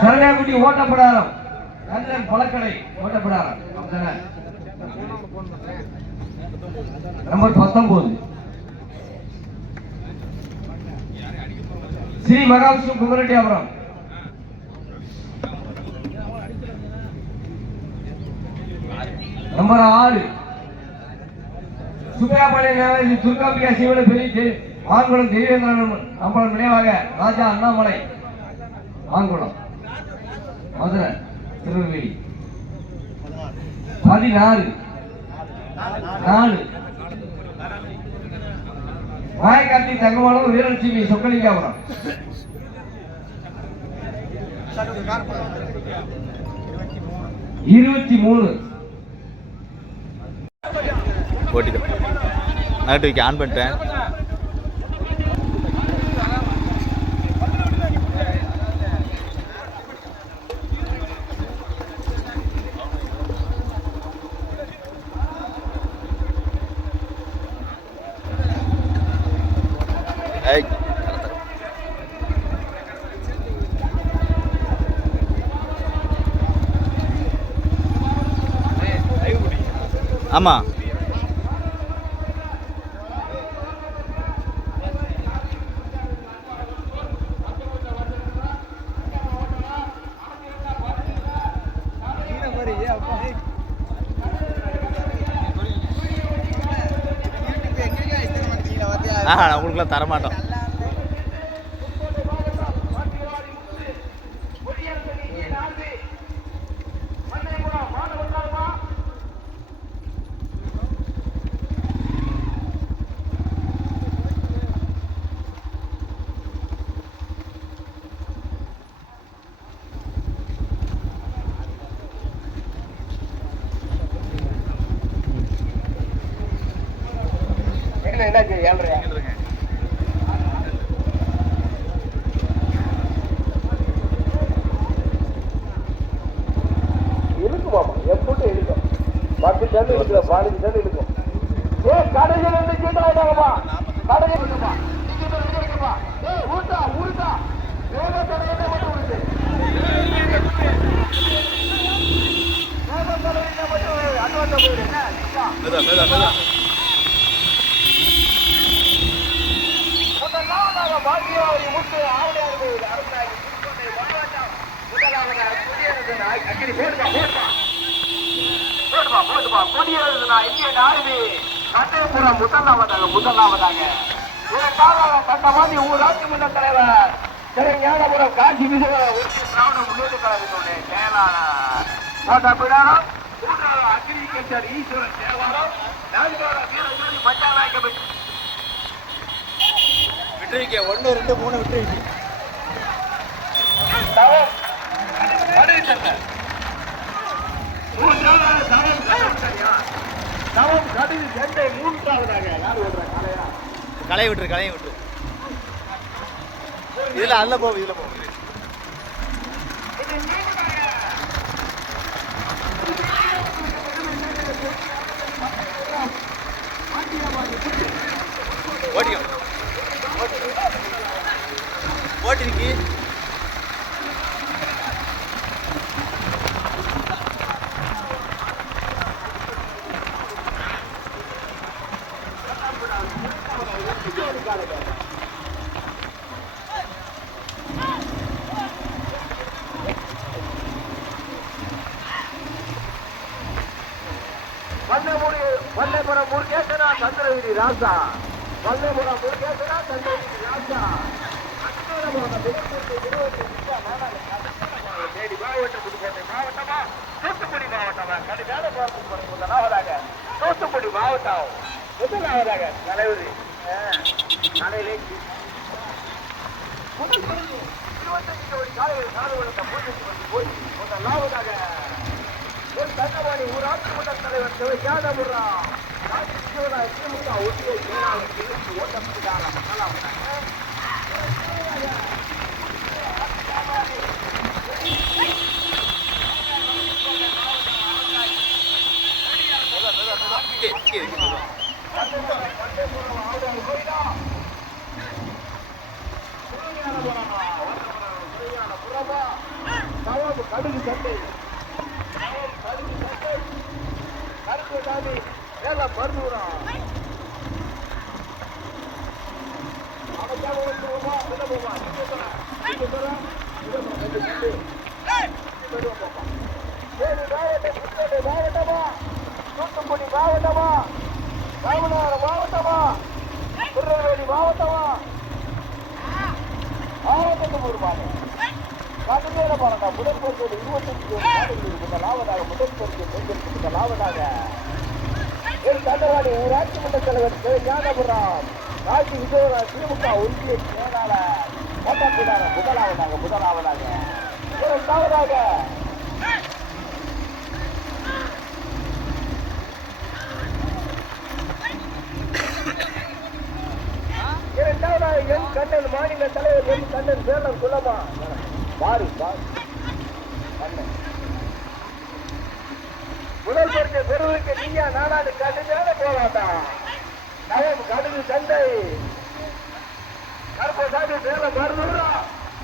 சரணியாக்குட்டி Ottapidaram Kandan பழக்கடை Ottapidaram number 19 Sri Mahavishnu Kumarattiyapuram number 6 சுப்பையாபாளையம் Durgambika சிவன பெரிய ஆங்குளம் தெய்வேந்திரன் அம்பலம் நினைவாக ராஜா Annamalai ஆங்குளம் Madurai Tirunelveli 16 மாயக்கார்த்தி Thangamalam Veeralakshmi Chokkalingapuram 23 ஓட்டிக்கோ night வைக்க ஆன் பண்ணிட்டேன். ஆமா உங்களுக்குலாம் தரமாட்டோம். முதலாவதாக ஊராட்சி மன்ற தலைவர் ஞானபுரம் காட்சி திராவிட முன்னேற்ற கழகத்தினுடைய செயலாளர் கோட்டப்பிடாரம் அக்ரிகல்ச்சர் ஈஸ்வரன் தேவாரம் வீரஜோதி மச்சாநாயக்க விட்டுருக்க 1 2 3 விட்டுருக்கு களை விட்டுரு களைய விட்டுரு இதுல அல்ல போகும் இதுல போகும் ஓட்டிருக்கு வல்லேபுரம் முருகேசனா சந்திரகிரி ராசா வல்லேபுரம் முருகேசனா சந்திரகிரி ராசா மாவட்டமா தூத்துக்குடி மாவட்டமா கடுமையான முதலாவதாக தூத்துக்குடி மாவட்டம் முதலாவதாக தலைவர் காலையிலே 25 கோடி காலையில் நாடு வளர்த்த போய் முதலாவதாக தங்கவாணி ஊராட்சி மன்ற தலைவர் சிவஞானபுரா திமுக ஒட்டிய செயலாளர் ஓட்டப்பட்டார் புறமா கடுகு சட்டை கருப்பு சாமி வேலை மருந்தூரா மாவட்டமா தூத்துக்குடி மாவட்டமா ராமநாதபுரம் மாவட்டமா திருநெல்வேலி மாவட்டமா ஆயிரத்தி மாவட்டம் கடுமையான பாருங்க முதல் பரிசோடு 25 முதலாவதாக முதல் பரிசு முதலாவதாக என் தண்டவாணி ஊராட்சி மன்ற தலைவர் ஞானபுரம் ராஜி விஜயராஜ் திமுக ஒன்றிய செயலாளர் முதலாவதாக இரண்டாவதாக என் கண்ணன் மாநில தலைவர் என் கண்ணன் சேலம் குலமா பாரி கண்ணன் முதல் பரிசு பெறுவதற்கு நீயா நாடாடு கடுமையான போராட்டம் நவம் கடுகு சந்தை கருப்பசாமி சேலம் மருதூரா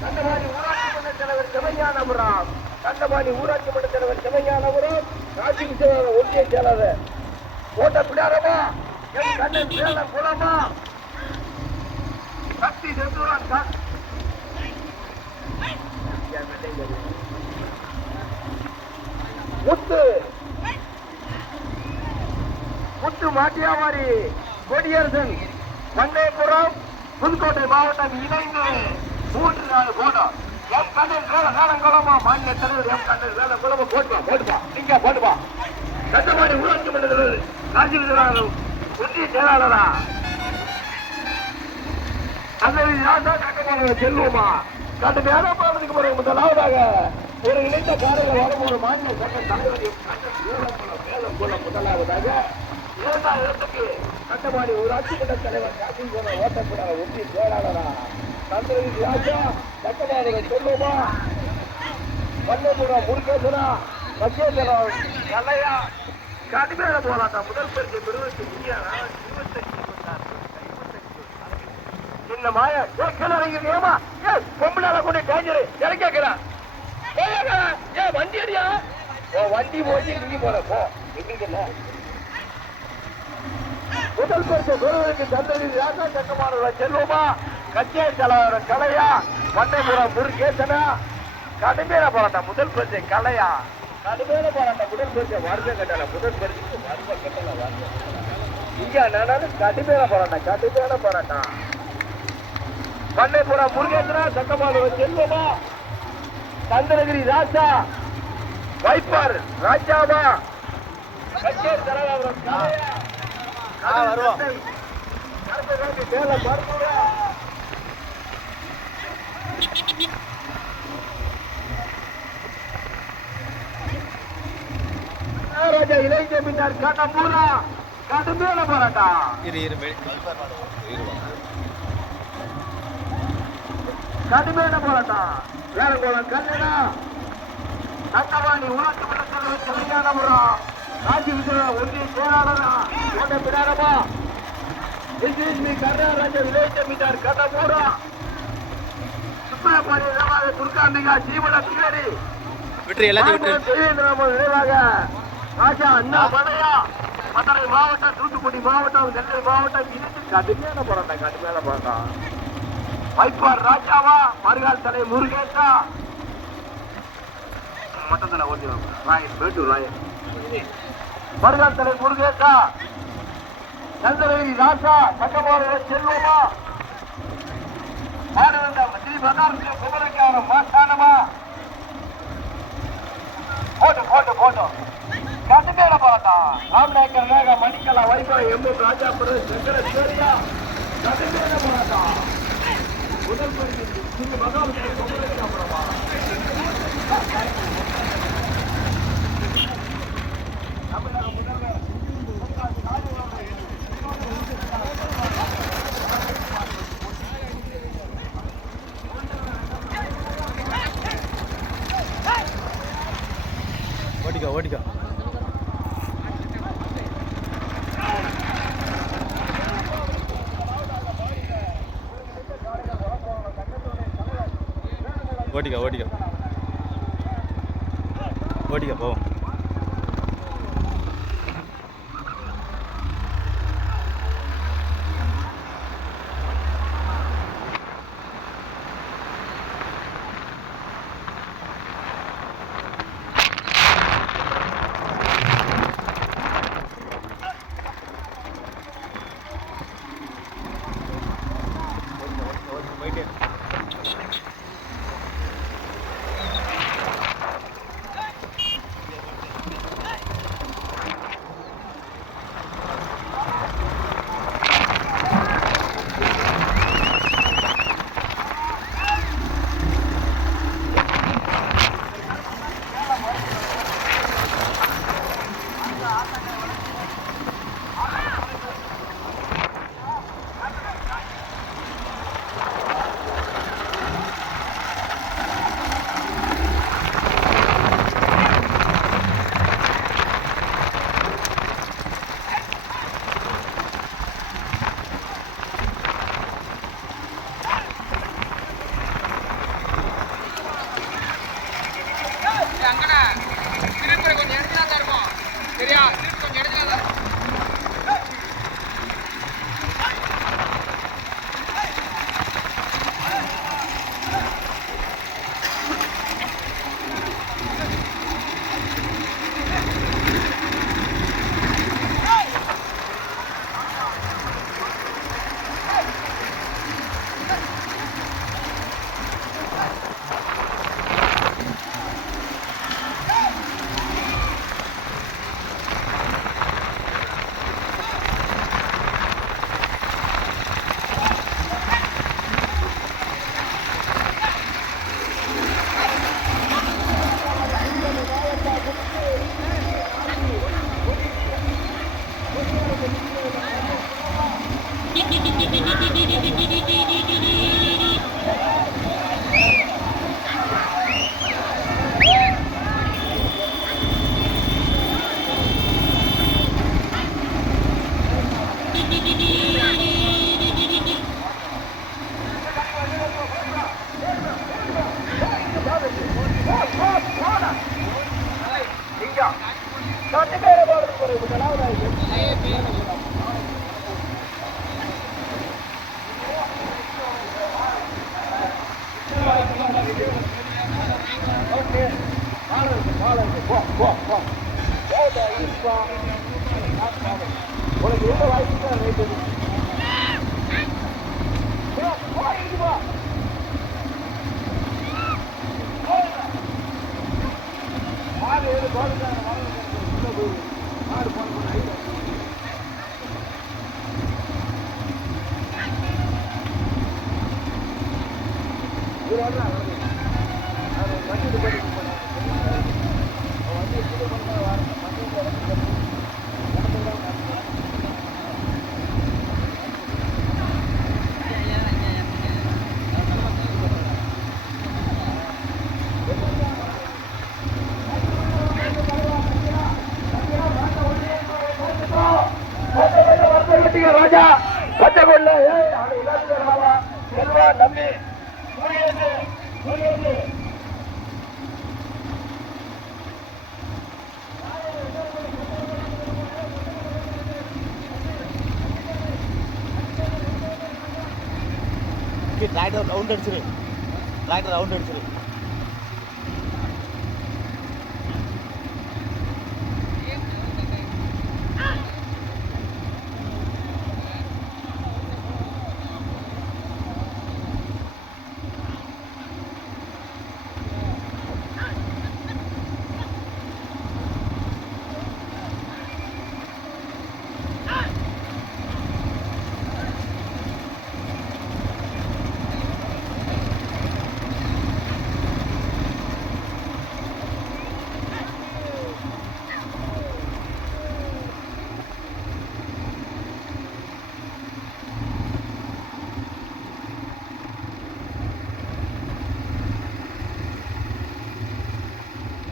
தண்டபாணி ஊராட்சி மன்ற தலைவர் சிவஞானபுரம் தண்டபாணி ஊராட்சி மன்ற தலைவர் சிவஞானபுரம் ராஜி விஜயராஜ் ஒன்றிய செயலாளர் கோட்டை பிடாரமா என் கண்ணன் சேலம் குலமா சக்தி செந்தூரன் முத்து மாட்டியாமாரி கொடியரசன் மண்டையபுரம் புதுக்கோட்டை மாவட்டம் இணைந்து 3-4 கோடம் எம் கண்ணன் வேலங்குளமா மாநில தலைவர் எம் கண்ணன் வேலங்குளமா போட்டுப்பா நீங்க போட்டுப்பா கட்டமாடி ஊராட்சி மன்ற தலைவர் ராஜீவ் ஒன்றிய செயலாளரா கட்டமான செல்வமா கட்டுமையான பாவத்துக்கு பிறகு முதலாவதாக ஒரு இணைந்த காலையில் வரும்போது மாநில சட்ட தலைவர் வேலங்குளம் முதலாவதாக இரண்டாவது இடத்துக்கு கட்டமாடி ஊராட்சி மன்ற தலைவர் காசிங்கோட ஓட்டக்கூட ஒன்றிய செயலாளரா தந்திரி ராஜா கட்டமாடி செல்வமா வல்லபுரம் முருகேசனா மத்தியதரம் கலையா கடுமையான போராட்டம் முதல் பரிசு பெறுவதற்கு இந்த மாய ஏமா பொம்பளால கூட டேஞ்சரு இறக்கிறான் வண்டி அடியா வண்டி போச்சு நீங்க போற போ எங்களுக்கு இல்ல முதல் பரிசு பெறுவதற்கு தந்தரி ராஜா கட்டமான செல்வமா கட்சியை தலைவர் கலையா மண்டைபுரம் முருகேசனா கடுமையான போராட்டம் முதல் பரிசு கலையா கடுமையான போராட்டம் முதல் பரிசு வருஷ கட்டல முதல் பரிசு வருஷ கட்டல இங்க நானும் கடுமையான போராட்டம் மண்டைபுரம் முருகேசனா சட்டமான செல்வமா சந்திரகிரி ராஜா வைப்பர் ராஜாவா கட்சியை தலைவர் ராஜா இளைஞ ஜமீன்தார் கட்டபூரா கடுமையான போராட்டம் கடுமையான போராட்டம் வேலங்குளம் கண்ணனா தண்டவாணி ஊராட்சி மன்ற தலைவர் சிவஞானபுரம் ராஜி விஜயராஜ் ஒன்றிய செயலாளரா கோட்டை பிடாரமா விஜயலட்சுமி கர்நாடக இளைஞ ஜமீன்தார் கட்டபூரா சுப்பிரமணிய நினைவாக துர்காம்பிகா ஜீவன பிள்ளை தேவேந்திரராமன் நினைவாக ராஜா அண்ணா மலையா மதுரை மாவட்டம் தூத்துக்குடி மாவட்டம் நெல்லை மாவட்டம் இணைந்து கடுமையான போராட்டம் வைப்பார் ராஜாவா மறுகால் தலை முருகேசா மட்டத்தில் ஓட்டி ராயன் பேட்டூர் ராயன் மறுகால் தலை முருகேசா சந்திரகிரி ராஜா சட்டமான செல்வமா மாநிலம் ஸ்ரீ மகாவிஷ்ணு குமரக்காரம் மாசானமா போட்டோ கட்டுமேல போராட்டம் ராம்நாயக்கர் மேக மணிக்கலா வைபவ எம்பூர் ராஜாபுரம் சங்கர சேரியா கட்டுமேல போராட்டம் முதல் பரிசு ஸ்ரீ மகாவிஷ்ணு குமரக்காரமா தமிழக முதல்வர் ஓடிக்கோ ஓடிக்கோ ஓட்டிக்க போவோம். போயிட்டே உனக்கு எந்த வாய்ப்பு ரேட்டு மாடு போன ராஜா பச்சைக்கொள்ள செல்வா தம்பி டிராக்டர் ரவுண்ட் அடிச்சிரு, டிராக்டர் ரவுண்ட் அடிச்சிரு.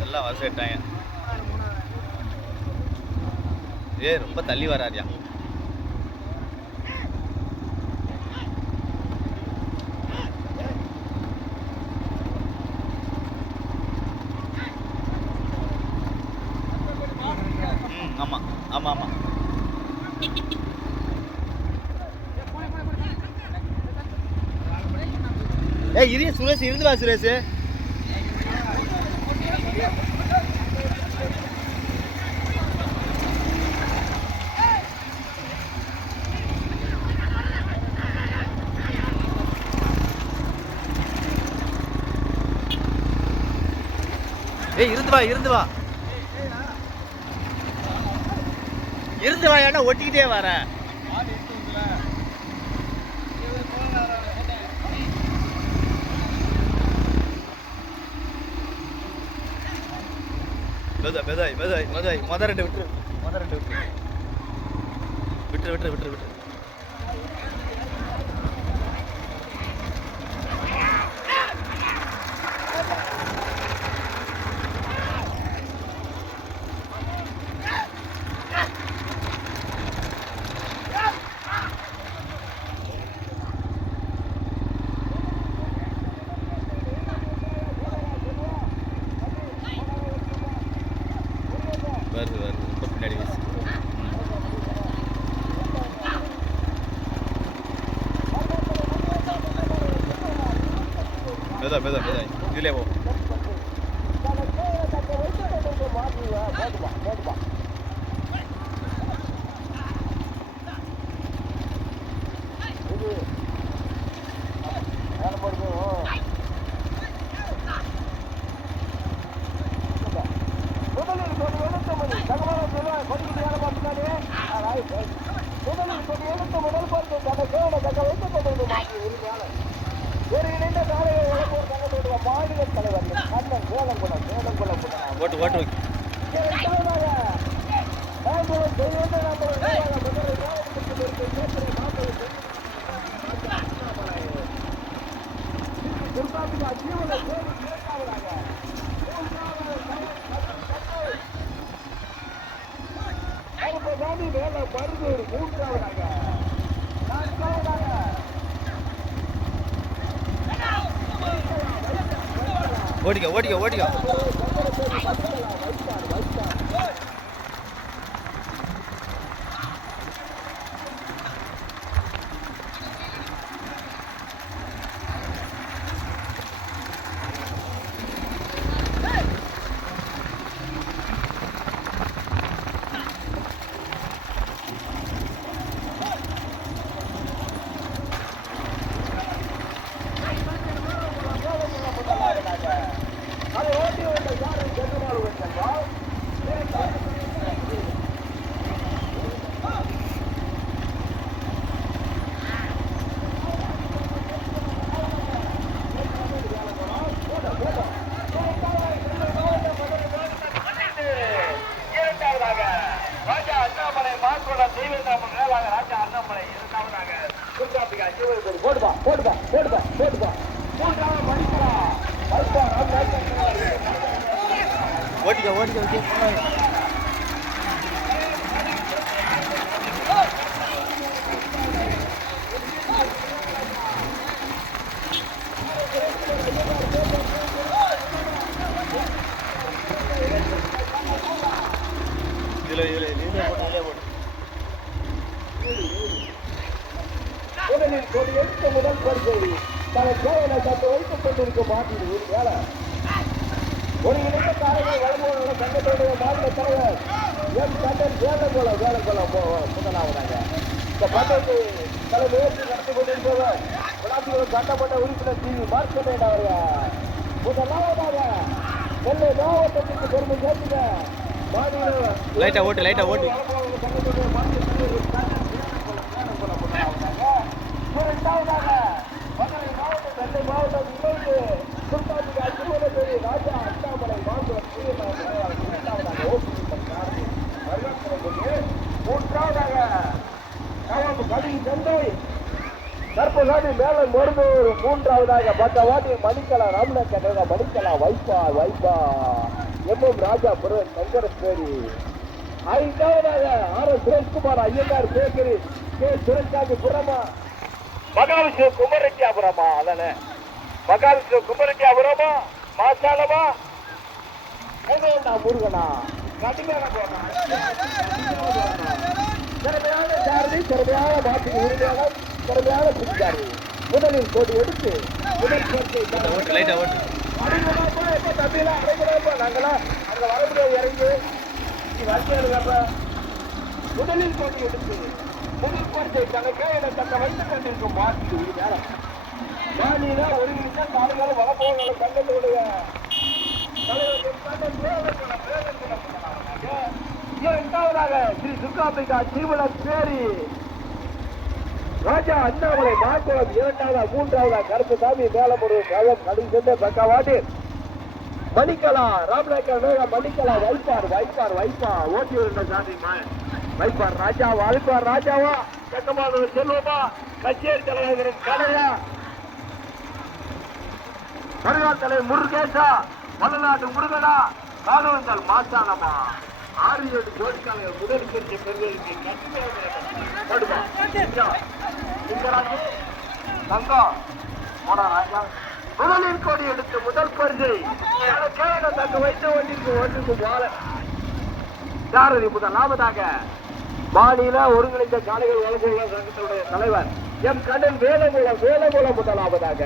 எல்லாம் வசட்டாங்க. ரொம்ப தள்ளி வராதியா. ஆமாம் ஆமாம். ஏய் இரு சுரேஷ், இருந்து வா சுரேஷ். ஏய் இருந்து வா, இருந்து வா, இருந்து வா. ஏன்னா ஒட்டிக்கிட்டே வரேன். மெதாய் மெதாய் மெதாய் மொதல் ரெண்டு விட்டுரு, மொதல் ரெண்டு விட்டுரு, விட்டுரு விட்டுரு விட்டுரு விட்டுரு. வருது வருது, ரொம்ப பின்னாடி வச்சு. மெதா மெதா மெதா இதுலே போ. ஓட்டு ஓட்டு ஓடிக்க ஓடிக்க ஓடிக்க. போடுப்பா போடுப்பா போடுப்பா போடுப்பா ஓட்டிக்க ஓட்டிக்க ஓகே. இதுல இதுல இதுல போட்டு இதுல போட்டு. முதலில் கொடி எடுத்த முதல் பரிசை தலை சேவனை தட்டு வைத்துக் கொண்டிருக்கும் மாட்டின் வேலை ஒரு இணைந்த தாரையை வழங்குவதோட சங்கத்துடைய மாநில தலைவர் எம் கண்டன் வேலங்கோலம் முதலாவதாக இந்த பந்தத்தை தலைமையேற்று நடத்தி கொண்டிருப்பவர் விளாசிகளும் சட்டமன்ற உறுப்பினர் டி மார்க்கண்டேன் அவர்கள். முதலாவதாக நெல்லை மாவட்டத்திற்கு பெருமை சேர்த்துங்க மாநில லைட்டா ஓட்டு லைட்டா ஓட்டு. சங்கத்துடைய மாநில தலைவர் இரண்டாவதாக மதுரை மாவட்டம் நெல்லை மாவட்டம் இணைந்து சுல்தானிக்கு அச்சுமலை ராஜா அண்ணாமலை மாவட்டம் இரண்டாவதாக மூன்றாவதாக கடி சென்னை தற்போது மேல மருந்தூர். மூன்றாவதாக பத்தவாடி மணிக்கலா ராமநாத மணிக்கலா வைப்பா வைப்பா எம் ராஜா புரன் சங்கரஸ்வரி. ஐந்தாவதாக R S Sureshkumar Iyengar bakery K Sureshgandhi புறமா மகாவிஷ்ணு குமரட்டியாபுரமா அதானே மகாவிஷ்ணு குமரட்டியாபுரமா மாசாலமா முருகனா கடுமையான போராட்டம். திறமையான சாரதி, திறமையான மாட்டின் உரிமையாளர், திறமையான புதிதாரி. முதலில் கோடி எடுத்து முதல் ஓட்டு லைட்டா ஓட்டு தம்பிலாம் அடைக்கிறப்ப நாங்களாம் அங்க வரமுடியாது இறங்கி வரிசையாடுறப்ப முதலில் கோடி எடுத்து முதல் கோட்டை கணக்கே என தன்னை வைத்துக் கொண்டிருக்கும் மாட்டி உரிமையாளர். மாநில ஒரு நிமிஷம் காலையில் வளப்போன கண்டத்துடைய இரண்டாவதாக ஸ்ரீ துர்காம்பிகா திருமணம் பேரி ராஜா அண்ணாமலை மாக்குளம் இரண்டாவதா மூன்றாவதா கருப்புசாமி மேலமுரு களம் கடும் சென்ற பக்கவாட்டி மணிக்கலா ராமநாயக்கர் மேல மணிக்கலா வைப்பார் வைப்பார் வைப்பா ஓட்டி வருகின்ற சாமி வைப்பார் ராஜாவா அழிப்பார் ராஜாவா கட்டமான செல்வமா கச்சேரி தலைவரின் கலையா மறுநாள் தலைவர் முருகேசா மலைநாட்டு முருகனா காலவந்தல் மாசானமா 6-7 ஜோடிக்கால முதல் பெரிய பெருவருக்கு தங்கம் போடா ராஜா முதலில் கோடி எடுத்து முதல் பரிசை தங்க வைத்து ஒன்றிற்கு வாழ சாரதி முதலாவதாக மாநில ஒருங்கிணைந்த காலைகள் வழங்குகள் சங்கத்தினுடைய தலைவர் எம் கண்ணன் வேலகுளம் முதலாவதாக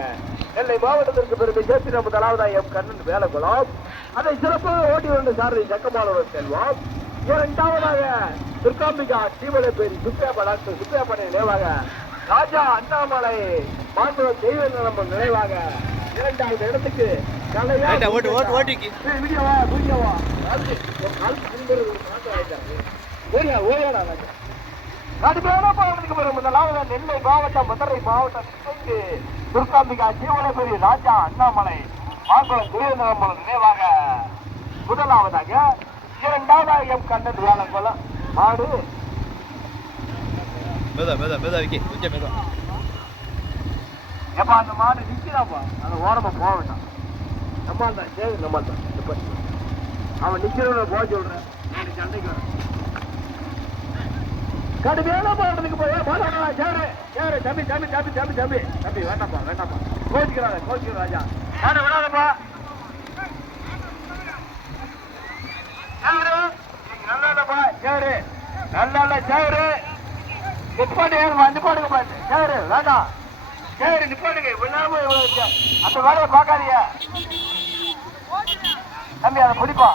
நெல்லை மாவட்டத்திற்கு பெருமை சேர்த்தின முதலாவதாக எம் கண்ணன் வேலகுளம் அதை சிறப்பாக ஓட்டி வந்த சாரதி சக்கமானவர் செல்வம். இரண்டாவதாக துர்காம்பிகா தீவனப்பேரி சுப்பையாப்பனை நினைவாக ராஜா அண்ணாமலை மாண்புரம் தெய்வ நம்ம நினைவாக இரண்டாவது இடத்துக்கு நெல்லை மாவட்டம் மதுரை மாவட்டம் துர்காம்பிகா தீவனப்பேரி ராஜா அண்ணாமலை மாண்புரம் தெய்வ நம்ம நினைவாக முதலாவதாக இரண்டாவதாக எம் கண்ணன் வேலங்குளம் மாடு எப்பா அந்த மாடு நிக்கிறாப்பா அந்த ஓரமா போக வேண்டாம் நம்ம தான் சரி நம்ம தான் அவன் நிக்கிறவன போக சொல்றேன் சண்டைக்கு வர கடுமையான போராட்டத்துக்கு போய் சேரு சேரு தம்பி தம்பி தம்பி தம்பி தம்பி தம்பி வேண்டாப்பா வேண்டாப்பா கோச்சிக்கிறாங்க ராஜா மாடு விடாதப்பா நல்லப்பா சேரு நல்ல சேரு நிப்பாடுங்க பாட்டு சேரு வேண்டாம் சேரு நிப்பாடுங்க அந்த வேலையை பார்க்காதீங்க தம்பி அதை பிடிப்பா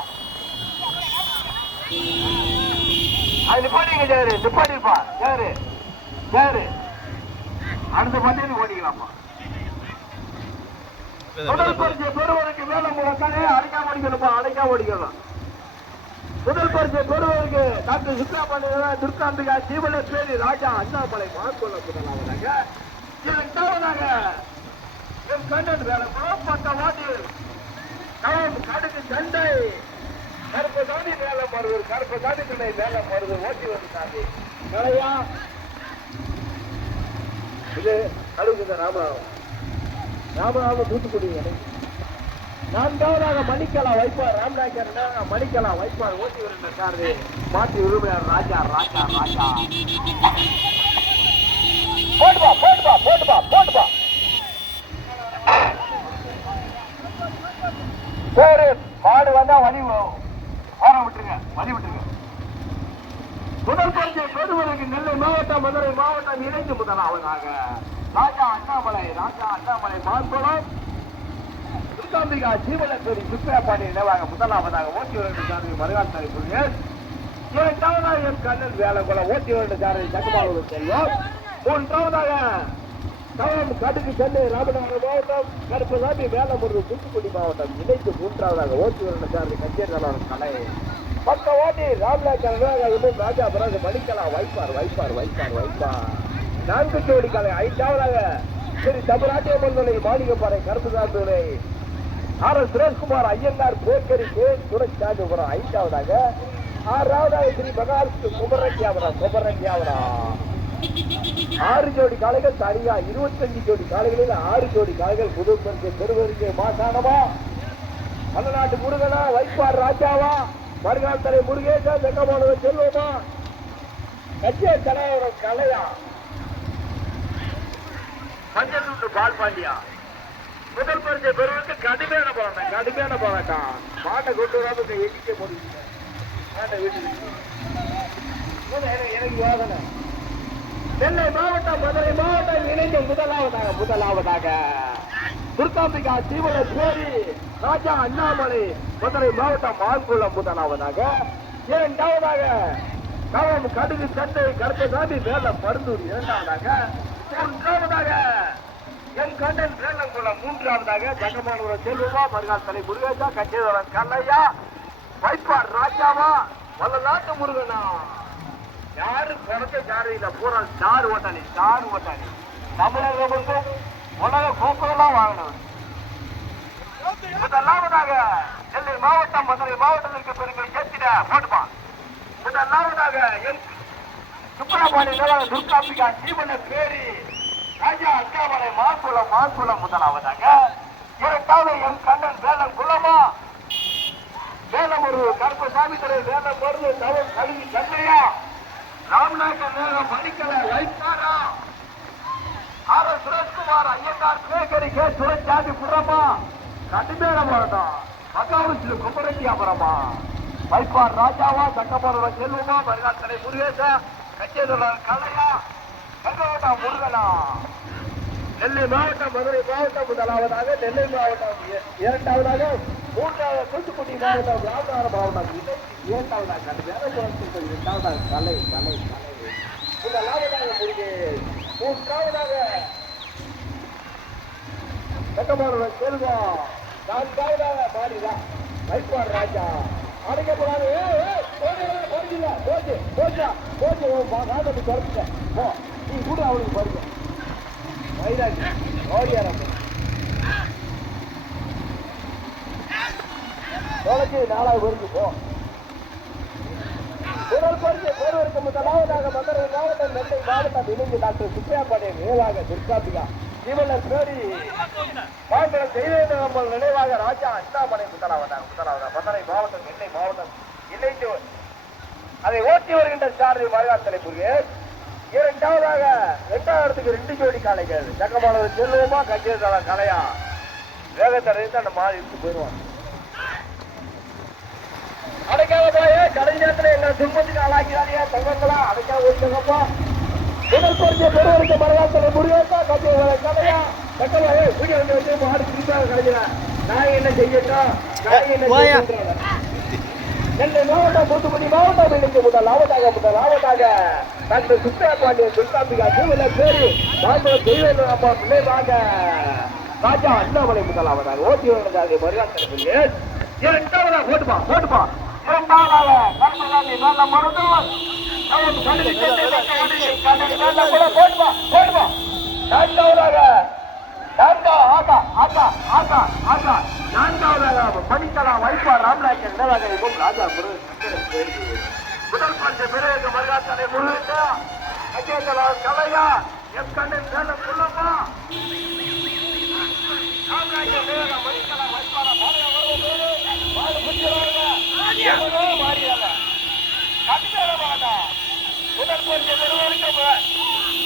அது நிப்பாடுங்க சேரு நிப்பாட்டிருப்பா சேரு சேரு அடுத்த பந்தயத்துக்கு ஓடிக்கலாமா முதல் பரிசு பெறுவதற்கு மேல முழக்கானே அடைக்காம ஓடிக்கணும்ப்பா அடைக்காம ஓடிக்கலாம். முதல் பரிசு பெறுவதற்கு டாக்டர் சுப்ராமணி துர்காம்பிகா தீவனப்பேரி ராஜா அண்ணாமலை மாற்கொள்ள முதலாவதாக இரண்டாவதாக எம் கண்ணன் வேலை பட்ட வாட்டி கடுக்கு சண்டை கருப்பசாமி மேல மருது கருப்பசாமி துணை மேல மருது ஓட்டி வந்துட்டாங்க நிறையா இது அடுக்குது ராமநாதம் தூத்துக்குடி நான்காவதாக மணிக்கலா வைப்பார் ராமநாயக்கர் மணிக்கலா வைப்பார் ஓட்டி வருகின்ற மாற்றி உரிமையாளர் ராஜா ராஜா ராஜா போட்டுப்பா சரி மாடு வந்தா வழி விட்டுருங்க முதல் பரிசை பெறுவதற்கு நெல்லை மாவட்டம் மதுரை மாவட்டம் இணைந்து முதலாவதாக ராஜா அண்ணாமலை மார்பலம் துர்காம்பிகா ஜீவனப்பேரி சுப்பையாப்பாடி நினைவாக முதலாவதாக ஓட்டி வருகின்ற மறுகால் தலைப்புகள் இரண்டாவதாக எம் கண்ணன் வேலங்குளம் ஓட்டி வருகின்ற சாரதி சக்கமானவர் செல்வம். மூன்றாவதாக கடுக்கு சென்னை ராமநாதபுரம் மாவட்டம் கருப்பசாமி மேலமுரு தூத்துக்குடி மாவட்டம் இணைந்து மூன்றாவதாக ஓட்டி வருகின்ற சாரதி கச்சேரி தலைவர் கலை பக்க ஓட்டி ராமநாயக்கர் ராஜா பிறகு மணிக்கலா வைப்பார் நான்கு ஜோடி கலை. ஐந்தாவதாக ஸ்ரீ தமிழ்நாட்டிய மந்தலை மாளிகைப்பாறை கருப்புசாமி ஆர் சுரேஷ்குமார் ஐயங்கார் போக்கரி துரைச்சாஜபுரம். ஐந்தாவதாக ஆறாவதாக ஸ்ரீ மகாவிஷ்ணு குமரங்கியாவரம் 6 ஜோடி காளைகள் தனியா 25 ஜோடி காளைகளில் 6 ஜோடி காளைகள் புது பரிசு பெறுவதற்கு மாசானமா மலைநாட்டு முருகனா வைப்பார் ராஜாவா மறுநாள் தலை முருகேசா செங்கமானவர் செல்வமா கட்சிய தலைவரம் கலையா மஞ்சள் பால் பாண்டியா. முதல் பரிசை பெறுவதற்கு கடுமையான போராட்டம் மாட்டை கொண்டு வராம எண்ணிக்கை முடியும் எனக்கு யோசனை. நெல்லை மாவட்டம் மதுரை மாவட்டம் இணைந்து முதலாவதாக துர்காம்பிகா தீவன பேரி ராஜா அண்ணாமலை மதுரை மாவட்டம் மாங்குளம் முதலாவதாக. இரண்டாவதாக நவம் கடுகு சண்டை கருப்பசாமி வேலம் பருந்தூர் இரண்டாவதாக. மூன்றாவதாக என் கண்ணன் வேலங்குளம் மூன்றாவதாக. ஜங்கமானவர செல்வமா மருகால் தலை முருகேசா கச்சேதரன் கல்லையா வைப்பார் ராஜாவா வல்லநாட்டு முருகனா. யாரு பிறந்த யாரு இல்ல பூரா ஸ்டார் ஓட்டாளி தமிழக முழுக்கும் உலக கோப்பெல்லாம் வாங்கினவர். முதலாவதாக நெல்லை மாவட்டம் மதுரை மாவட்டத்திற்கு பெருமை சேர்த்திட போட்டுமா. முதலாவதாக என் சுப்பிரமணிய துர்காம்பிகா ஜீவன பேரி ராஜா அண்ணாமலை மாங்குளம் முதலாவதாக. இரண்டாவது என் கண்ணன் வேலம் குளமா வேலமுரு கருப்பசாமி துறை வேலம் மருந்து தவம் கல்வி சந்தையா ராம்நாயக்கர் நேரம் மணிக்கல வைத்தாரா R S Sureshkumar Iyengar bakery K Sureshami புறமா கடுமையான போராட்டம் மகாவிஷ்ணு குமரஞ்சியாபுரமா வைப்பார் ராஜாவா தக்கபுர செல்வமா மருகால் தலை முருகேசா கச்சேதரன் கலையா கங்கவட்டா முருகனா. நெல்லை மாவட்டம் மதுரை மாவட்டம் முதலாவதாக. நெல்லை மாவட்டம் இரண்டாவதாக. மூன்றாவது தூத்துக்குடி மாவட்டம் ராமநாதபுரம் மாவட்டம் இரண்டாவதாக. இரண்டாவதாக கலை முதலாவதாக முருகேஷ். மூன்றாவதாக தக்கபுர செல்வம். நான்காவதாக மாறிதா வைப்பார் ராஜா அடைக்கப்படாது. நீ கூட அவளுக்கு பாருங்க வைராஜ் ஓடியாரம் நாலாவது பேருக்கு போ. முதல் பரிசு பெறுவதற்கு முதலாவதாக மதுரை மாவட்டம் நெல்லை மாவட்டம் இணைந்து டாக்டர் சுப்ரியா பாண்டியன் நினைவாக துர்காம்பிகா ஜீவனர் பேரி பாண்டியன் செய்தேந்திரம்பல் நினைவாக ராஜா அண்ணாமலை முதலாவதாக மதுரை மாவட்டம் நெல்லை மாவட்டம் இணைந்து அதை ஓட்டி வருகின்ற சாரதி மருகால் தலை முருகேஷ். இரண்டாவதாக இரண்டாயிரத்துக்கு 2 ஜோடி காளைகள் ஜங்கமானவர் செல்வமா கச்சேதரன் கலையா வேகத்தடை அந்த மாறி இருந்து போயிடுவாங்க. அடைக்காத போய் கடைசி நேரத்தில் எங்களை துன்பத்துக்கு ஆளாக்கிறாரியா தங்கங்களா அடைக்காத ஓடிச்சங்கப்பா. முதல் பரிசை பெறுவதற்கு மருகால் தலை முருகேசா கச்சேதரன் கலையா தக்கமா வீடியோ வந்து வச்சு மாறி திருப்பாக கிடைக்கிறேன். நான் என்ன செய்யட்டும் நெல்லை மாவட்டம் தூத்துக்குடி மாவட்டம் இணைந்து முதலாவதாக டாக்டர் சுப்ரியா பாண்டியன் துர்காம்பிகா ஜீவன பேரு மாங்குளம் தெய்வம் நினைவாக ராஜா அண்ணாமலை முதலாவதாக. ஓட்டி வருவதாக மருகால் தலை முருகேஷ். இரண்டாவதாக போட்டுப்பா இரண்டாவதாக கருப்பசாமி வேலம் மருதூர் போட்டுப்பா. நான்காவதாக மணிக்கலா வைப்பார் ராம்நாயக்கர் நினைவாக இருக்கும் ராஜா முதல் பரிசு பெறுவதற்கு மருகால் தலை முருகேசா கச்சேதரன் கலையா எம் கண்ணன் வேலம் குளமா ராம்நாயக்கர் நினைவாக மணிக்கலா வைப்பாரா முதல் பரிசு பெறுவதற்கு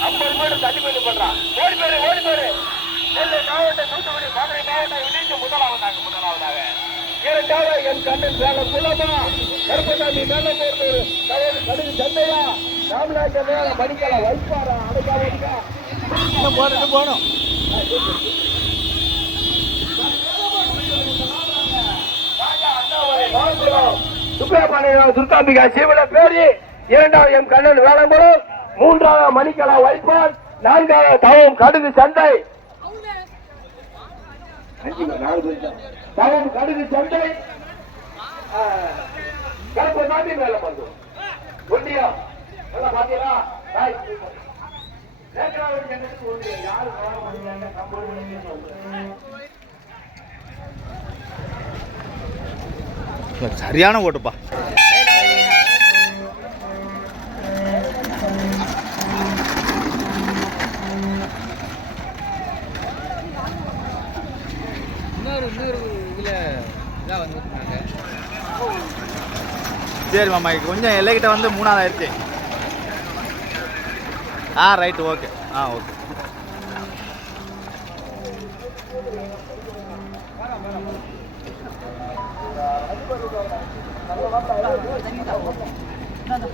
50 மீட்டர் தள்ளி போய் பண்றான். ஓடி பேரு நெல்லை மாவட்டம் தூத்துக்குடி மதுரை மாவட்டம் இணைந்து முதலாவதாக. இரண்டாவது என் கண்ணன் வேலம் குளமா கருப்பசாமி வேலம் கடுகு சந்தையா ராமநாயக்கர் மேல மணிக்கலா வைப்பாரா அடைக்காம போனோம். சுப்ரியா பாண்டியன் துர்காம்பிகா ஜீவன பேரி. இரண்டாவது எம் கண்ணன் வேலங்குளம். மூன்றாவது மணிக்கலா வைப்பார். நான்காவது தவம் கடுகு சந்தை கடுகு சந்தை கருப்பசாமி வேலம் வந்து ஒன்றியா நல்லா பாத்தீங்களா. சரியான ஓட்டுப்பா. சரி மாமா கொஞ்சம் எல்லைக்கிட்ட வந்து 3வது ஆயிடுச்சு. Right okay okay. நல்ல